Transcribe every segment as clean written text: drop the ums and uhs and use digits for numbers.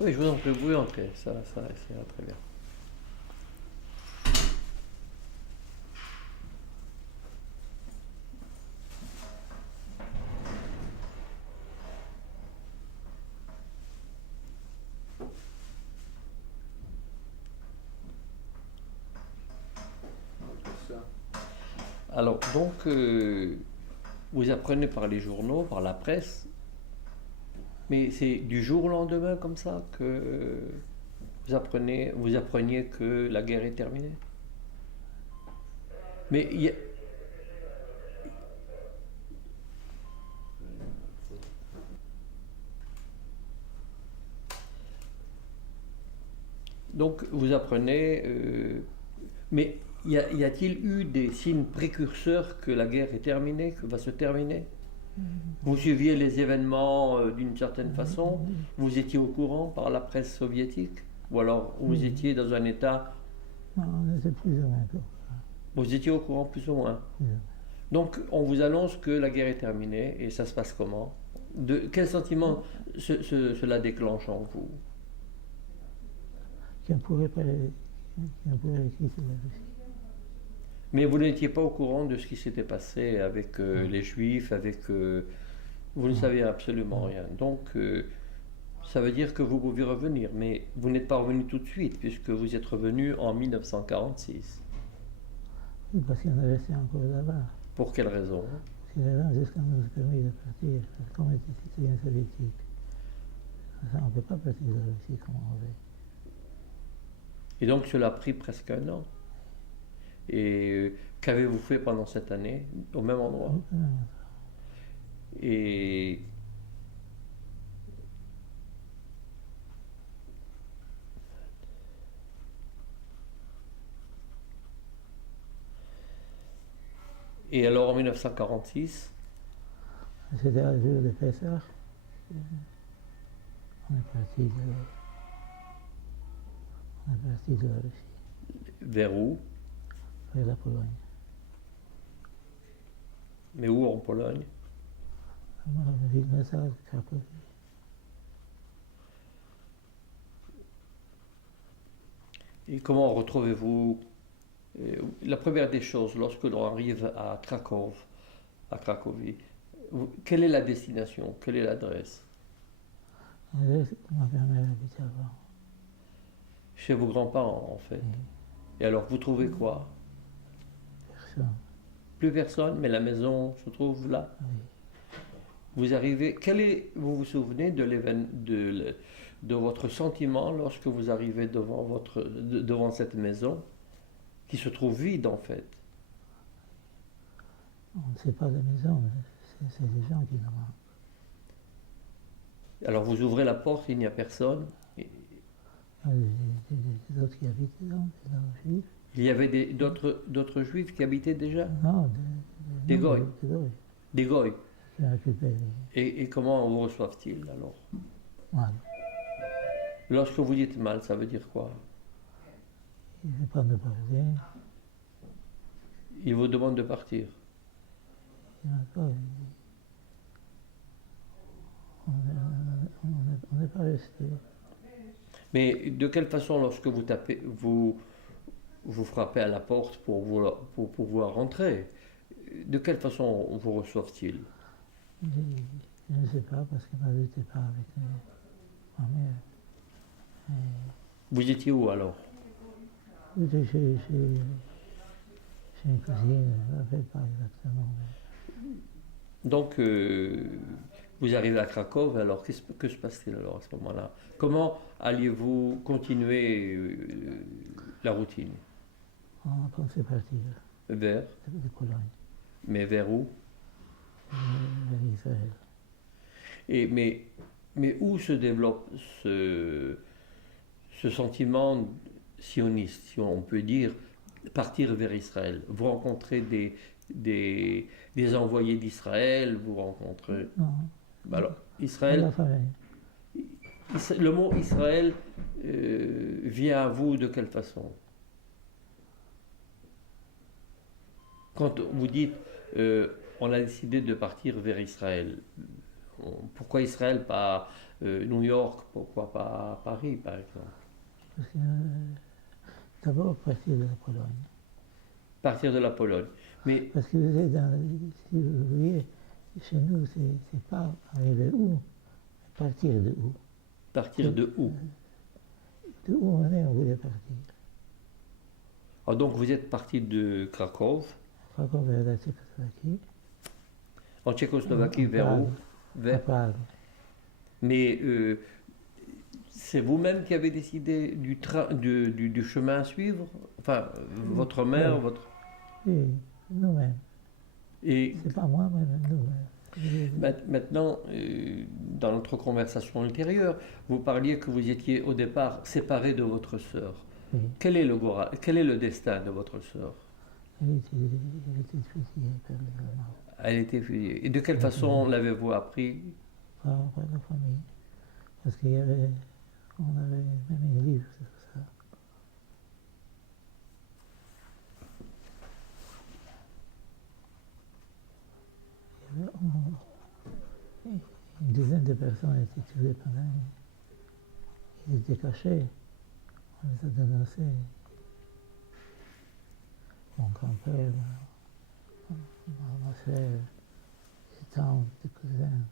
Oui, je vous en prie, vous entrez, ça ira très bien. Alors, donc, vous apprenez par les journaux, par la presse, mais c'est du jour au lendemain comme ça que vous appreniez que la guerre est terminée. Mais donc vous apprenez, mais y a-t-il eu des signes précurseurs que la guerre est terminée, que va se terminer? Vous suiviez les événements d'une certaine façon, vous étiez au courant par la presse soviétique, ou alors vous étiez dans un état, Non, on était plus ou moins quoi. vous étiez au courant plus ou moins. Donc on vous annonce que la guerre est terminée et ça se passe comment? Quel sentiment cela déclenche en vous? Qu'on pourrait pas, qu'on pourrait quitter la Russie. Mais vous n'étiez pas au courant de ce qui s'était passé avec les Juifs, vous ne saviez absolument rien. Donc ça veut dire que vous pouvez revenir, mais vous n'êtes pas revenu tout de suite puisque vous êtes revenu en 1946. Oui, parce qu'on est resté encore là-bas. Pour quelle raison? C'est là c'est ce qu'on nous a permis de partir, parce qu'on était citoyens soviétiques. Ça, on ne peut pas partir de la Russie comme on veut. Et donc cela a pris presque un an. Et qu'avez-vous fait pendant cette année au même endroit? Et Et alors en 1946, C'était le jour de Pessah. On est parti de la Russie, vers où? vers la Pologne. Mais où en Pologne? La ville natale, Cracovie. Et comment retrouvez-vous la première des choses lorsque l'on arrive à Cracovie, quelle est la destination? Quelle est l'adresse? L'adresse où ma grand-mère habitait avant. Chez vos grands-parents en fait. Et alors vous trouvez quoi? Personne. Plus personne, mais la maison se trouve là. Oui. Vous arrivez, vous vous souvenez de votre sentiment lorsque vous arrivez devant cette maison qui se trouve vide en fait? On ne sait pas la maison, mais c'est des gens qui nous manquent. Alors vous ouvrez la porte, il n'y a personne. Il y a des autres qui habitent dedans, des gens juifs. Il y avait d'autres juifs qui habitaient déjà? Non, Des goy. Des goy. Des goy. Qui ont récupéré. Et comment vous reçoivent-ils alors? Mal. Lorsque vous dites mal, ça veut dire quoi? Ils ne veulent pas nous parler. Ils vous demandent de partir. Il y en a pas. On n'est pas resté. Mais de quelle façon, lorsque vous tapez, vous frappez à la porte pour pouvoir rentrer, de quelle façon vous reçoivent-ils? Je ne sais pas, parce que ma vie n'était pas avec ma mère. Vous étiez où alors? J'étais chez une cousine, je ne me rappelle pas exactement. Donc, vous arrivez à Cracovie, alors que se passe-t-il alors à ce moment-là? Comment alliez-vous continuer la routine? On a pensé partir Vers? de Pologne, Mais vers où? vers Israël. Mais où se développe ce sentiment sioniste, si on peut dire, partir vers Israël? Vous rencontrez des envoyés d'Israël, vous rencontrez... Non, Alors, la Israël, famille. le mot Israël vient à vous de quelle façon? Quand vous dites on a décidé de partir vers Israël. Pourquoi Israël, pas New York, pourquoi pas Paris, par exemple? Parce que d'abord partir de la Pologne. Partir de la Pologne. Mais Parce que vous êtes si vous voyez, chez nous, c'est pas arriver où, mais partir de où. partir de où? De où on est, on voulait partir. Ah, donc vous êtes parti de Cracovie, Krakow vers la Tchécoslovaquie. en Tchécoslovaquie, En vers Prague. où? À Vers... Prague. Mais c'est vous-même qui avez décidé du chemin à suivre? Enfin, votre mère, Oui. votre... Oui, nous-mêmes. Et C'est pas moi, mais nous-mêmes. maintenant, dans notre conversation ultérieure, vous parliez que vous étiez au départ séparé de votre sœur. Oui. Quel est le destin de votre sœur? Elle était fusillée par les Allemands, Elle a été fusillée. Et de quelle façon l'avez-vous appris? par la famille. Parce qu'il y avait, on avait même un livre sur ça. Il y avait une dizaine de personnes étaient tuées pendant. Ils étaient cachés. On les a dénoncés. Mon grand-père, ma soeur, des tantes, des cousins.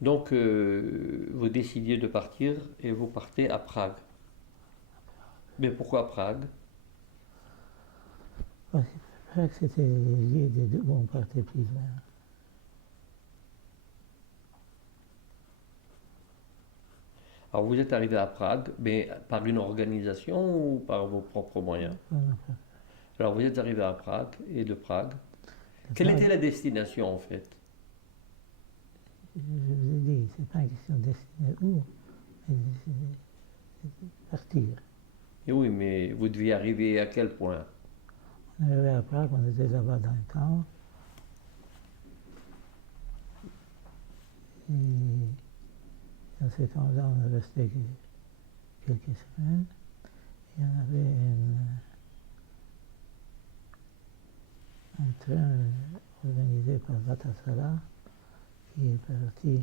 Donc, vous décidiez de partir et vous partez à Prague. Mais pourquoi Prague? Parce que Prague, c'était l'idée où on partait plus loin. Alors, vous êtes arrivé à Prague, mais par une organisation ou par vos propres moyens? Alors, vous êtes arrivé à Prague, et de Prague. Quelle était la destination, en fait? Je vous ai dit, c'est pas une question de destiner où, mais c'est partir. Et oui, mais vous deviez arriver à quel point? On est arrivé à Prague, on était là-bas dans le camp. Et dans ce camp-là, on est resté quelques semaines. Il y en avait un train organisé par Vatasala qui est parti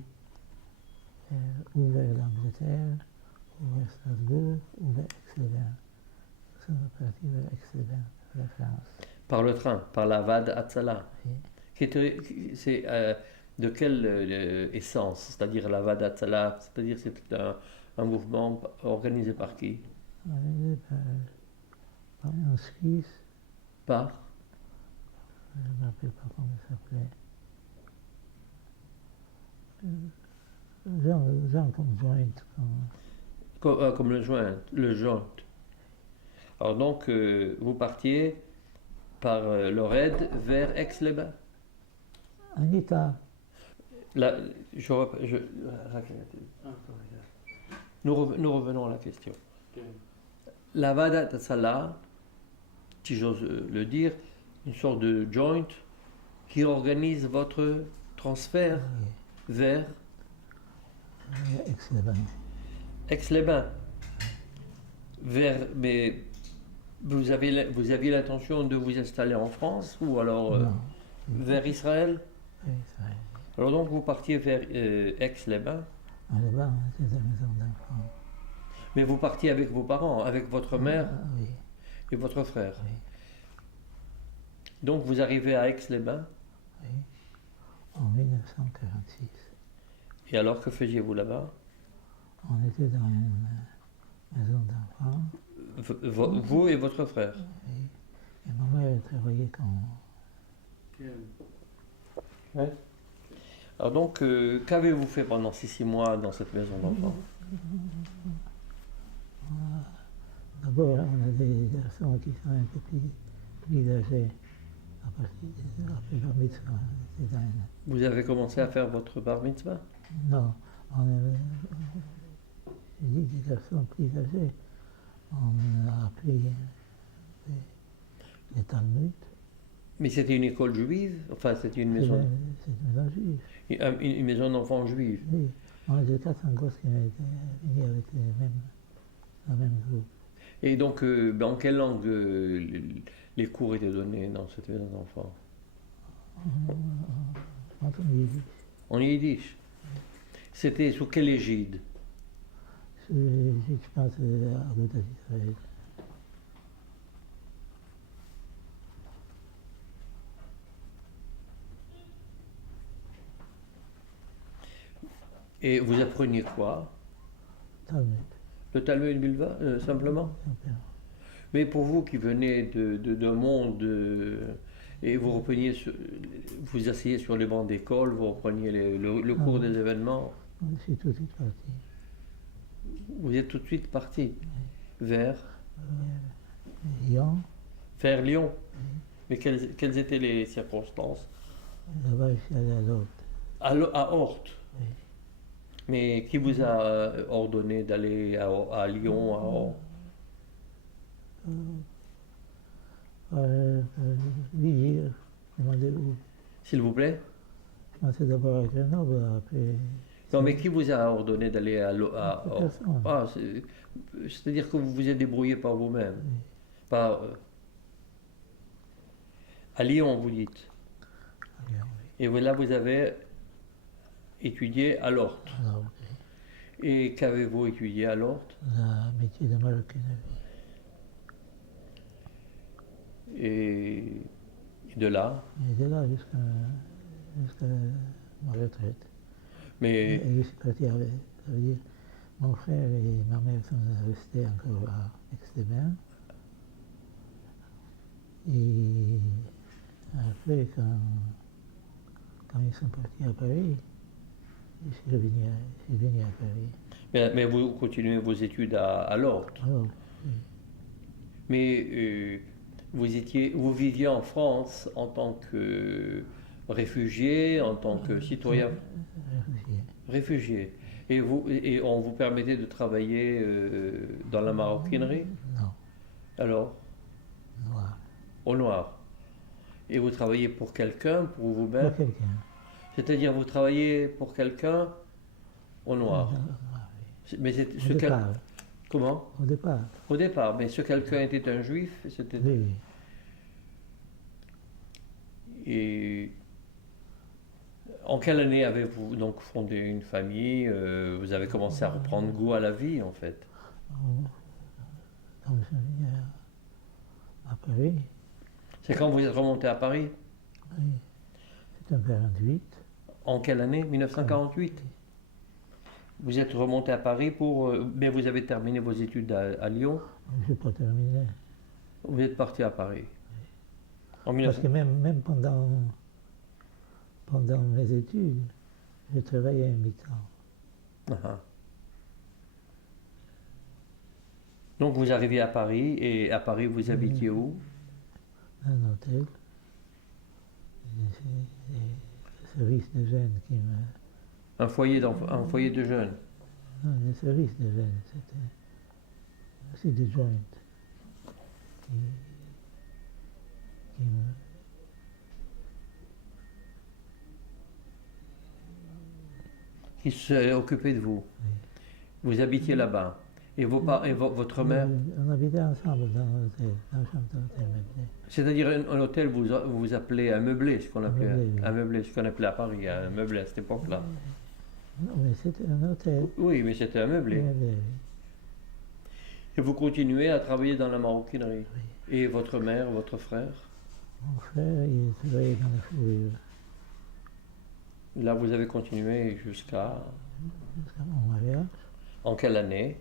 ou vers l'Angleterre, ou vers Strasbourg, ou vers Aix-les-Bains. Nous sommes partis vers Aix-les-Bains, vers la France. Par le train, par la Vade Atsala. Oui. C'est de quelle essence? C'est-à-dire la Vade Atsala, c'est-à-dire c'est un mouvement organisé par qui? Organisé par un Suisse, Par? je ne me rappelle pas comment il s'appelait. Gens comme Joint. Comme le joint. Alors donc, vous partiez par le raid vers Aix-les-Bains. Anita, nous revenons à la question. La Vada Tassala, si j'ose le dire, une sorte de joint qui organise votre transfert vers Aix-les-Bains. Aix-les-Bains. Mais vous aviez l'intention de vous installer en France ou alors Non, vers Israël? oui, Israël. Alors donc vous partiez vers Aix-les-Bains, Là-bas, on était dans la maison d'enfants. mais vous partiez avec vos parents, avec votre mère Oui, et votre frère. oui, Donc vous arrivez à Aix-les-Bains, oui. En 1946. et alors que faisiez-vous là-bas? On était dans une maison d'enfants. Vous et votre frère? Oui. Et ma mère travaillait comme. Ouais. Alors donc, qu'avez-vous fait pendant ces 6 mois dans cette maison d'enfants? D'abord, on a des garçons qui sont un peu plus âgés. À partir de après bar mitzvah, on était dans une. Vous avez commencé à faire votre bar mitzvah? Non, on avait. J'ai dit des garçons plus âgés. On a appris les Talmuds. Mais c'était une école juive? Enfin, c'était une maison, C'est une maison juive. une maison d'enfants juive. Oui, on était 400 gosses qui étaient venus avec le même groupe. Et donc, en quelle langue les cours étaient donnés dans cette maison d'enfants? En yiddish. En yiddish. C'était sous quelle égide? Je pense à Agudat Israël. Et vous appreniez quoi? Talmud. Le Talmud Bilva, simplement? Simplement. Mais pour vous qui venez d'un monde et vous repreniez, vous asseyez sur les bancs d'école, vous repreniez le cours des événements, Je suis tout de suite parti. vous êtes tout de suite parti vers Lyon, Lyon. Mais quelles étaient les circonstances? là-bas je suis allé à l'autre. À Orte. Oui. Mais qui vous a ordonné d'aller à Lyon, à Orte? Vigile, demandez où. S'il vous plaît? Je commençais d'abord à Grenoble, après. Non, mais qui vous a ordonné d'aller à Orte? Personne. Ah, c'est-à-dire que vous vous êtes débrouillé par vous-même. Oui. Par, à Lyon, vous dites. À Lyon, oui. Et là, vous avez étudié à l'Orte. Alors, oui. Et qu'avez-vous étudié à l'Orte? Le métier de maroquinerie. Et de là? Et de là jusqu'à ma retraite. Mais Et je suis parti avec. Ça veut dire, mon frère et ma mère sont restés encore à Aix-les-Bains. Et après, quand ils sont partis à Paris, je suis venu à Paris. mais vous continuez vos études à l'Orte. Alors, oui. Mais vous viviez en France en tant que réfugié, en tant que citoyen Réfugié. réfugié. Et on vous permettait de travailler dans la maroquinerie? Non, Alors, noir. au noir. Et vous travaillez pour quelqu'un, pour Pas vous-même? quelqu'un. C'est-à-dire vous travaillez pour quelqu'un au noir. Noir, oui. Mais c'est Au départ. Comment? Au départ. Au départ, mais ce quelqu'un était un juif, c'était. Oui, oui. Et en quelle année avez-vous donc fondé une famille? Vous avez commencé à reprendre goût à la vie, en fait. Donc, je suis venu à Paris. C'est quand vous êtes remonté à Paris? Oui. C'est en 48. En quelle année? 1948? Vous êtes remonté à Paris mais vous avez terminé vos études à Lyon. Je n'ai pas terminé. Vous êtes parti à Paris. En Parce 19... que même pendant mes études, je travaillais à mi-temps. Ah. Donc vous arrivez à Paris, et à Paris vous habitiez où? Un hôtel. Et c'est le service de jeunes qui me... Un foyer de jeunes. Non, le service de jeunes, c'était aussi des joints qui me... Qui s'est occupé de vous. Vous habitiez là-bas. Et votre mère? On habitait ensemble dans l'hôtel, dans la chambre d'hôtel meublée. C'est-à-dire un hôtel, vous appelez un meublé, ce qu'on appelait Meublé, oui. un meublé, ce qu'on appelait à Paris, un meublé à cette époque-là. Non, mais c'était un hôtel. Oui, mais c'était un meublé. Meublé, oui. Et vous continuez à travailler dans la maroquinerie. Et votre mère, votre frère? Mon frère, il travaillait dans la fourrure. Là, vous avez continué jusqu'à Mon mariage. En quelle année?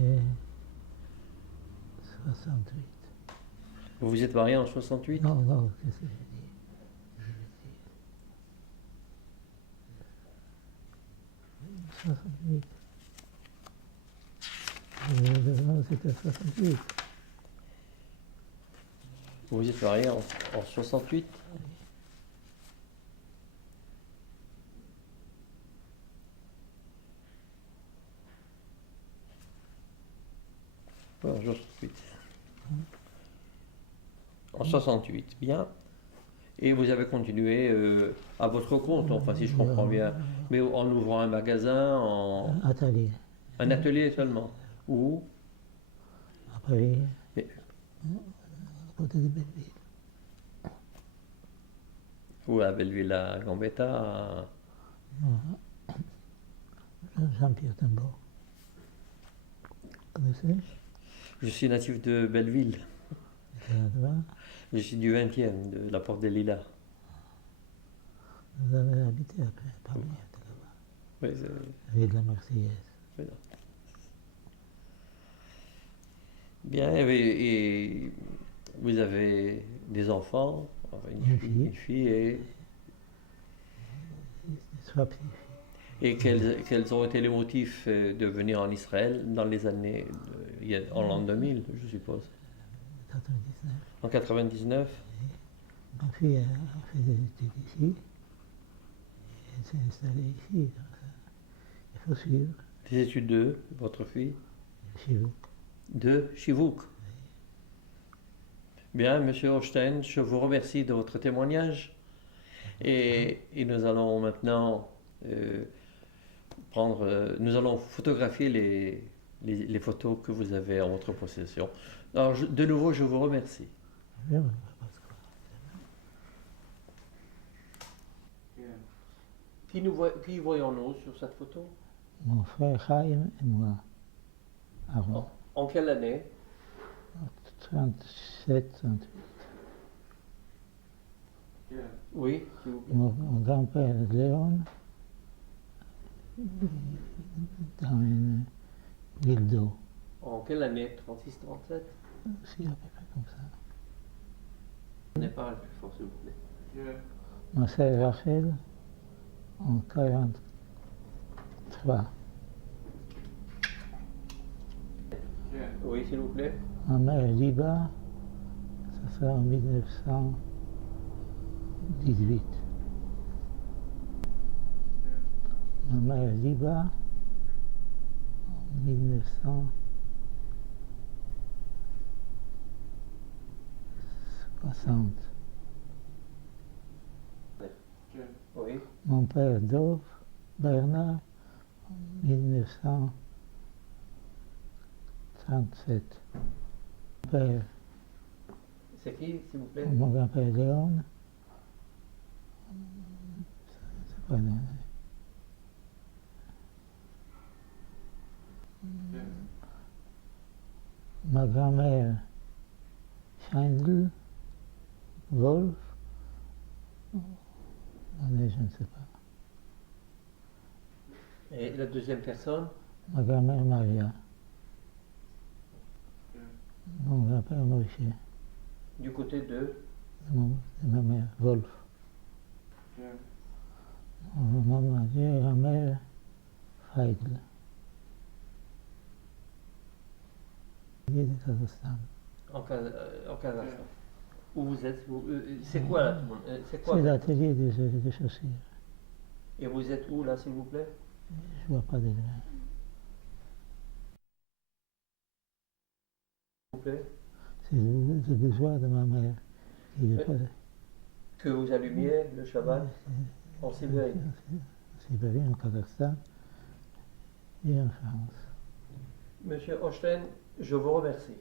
Et 68. Vous vous êtes marié en 68? Non, qu'est-ce que j'ai dit? J'ai dit 68. Non, c'était 68. Vous vous êtes marié en 68? En 68. En 68, bien. Et vous avez continué à votre compte, enfin si je comprends bien, mais en ouvrant un magasin, Atelier. un atelier seulement. Où? À Paris. à côté de Belleville. Ou à Belleville à Gambetta. Jean-Pierre Timbaud. Connaissez? Je suis natif de Belleville. C'est là-bas. Je suis du 20e, de la Porte des Lilas. Vous avez habité après, pas loin de là-bas. Oui, Rue de la Marseillaise. oui, non. Bien, et vous avez des enfants, enfin, une fille et Soit petits. Et quels ont été les motifs de venir en Israël dans les années, en l'an 2000, je suppose? 99. En 99? Ma fille a fait des études ici. Elle s'est installée ici. Donc, il faut suivre. Des études de votre fille? Chez vous. De Chivouk. Bien, Monsieur Hochstein, je vous remercie de votre témoignage. Et nous allons maintenant nous allons photographier les photos que vous avez en votre possession. Alors, de nouveau, je vous remercie. Bien, Qui voyons-nous sur cette photo? mon frère Chaim et moi. Aaron. En quelle année? 37, 38. Oui, s'il vous plaît. Mon grand-père Léon, dans une ville d'eau. En quelle année? 36-37? Aussi à peu près comme ça. On n'est pas le plus fort, s'il vous plaît. Ma sœur Rachel, en 43. Oui, s'il vous plaît. Ma mère Liba, ça sera en 1918. Ma mère Liba, en 1960. Oui. Mon père Dov, Bernard, en 1937. Mon père, C'est qui, s'il vous plaît? mon grand-père Léon, c'est pas non. Ma grand-mère Scheindl, Wolf, je ne sais pas. Et la deuxième personne? Ma grand-mère Maria. Mon grand-père Moshe. Du côté de? De ma mère Wolf. Ma grand-mère Feigl. Il est de Kazakhstan. En Kazakhstan. Où vous êtes? C'est quoi là? C'est quoi? C'est l'atelier de chaussures. Et vous êtes où là, s'il vous plaît? Je ne vois pas de loin. S'il vous plaît? C'est le besoin de ma mère. Que vous allumiez le Shabbat en Sibérie. En Sibérie, en Kazakhstan et en France. Monsieur Hochstein, je vous remercie.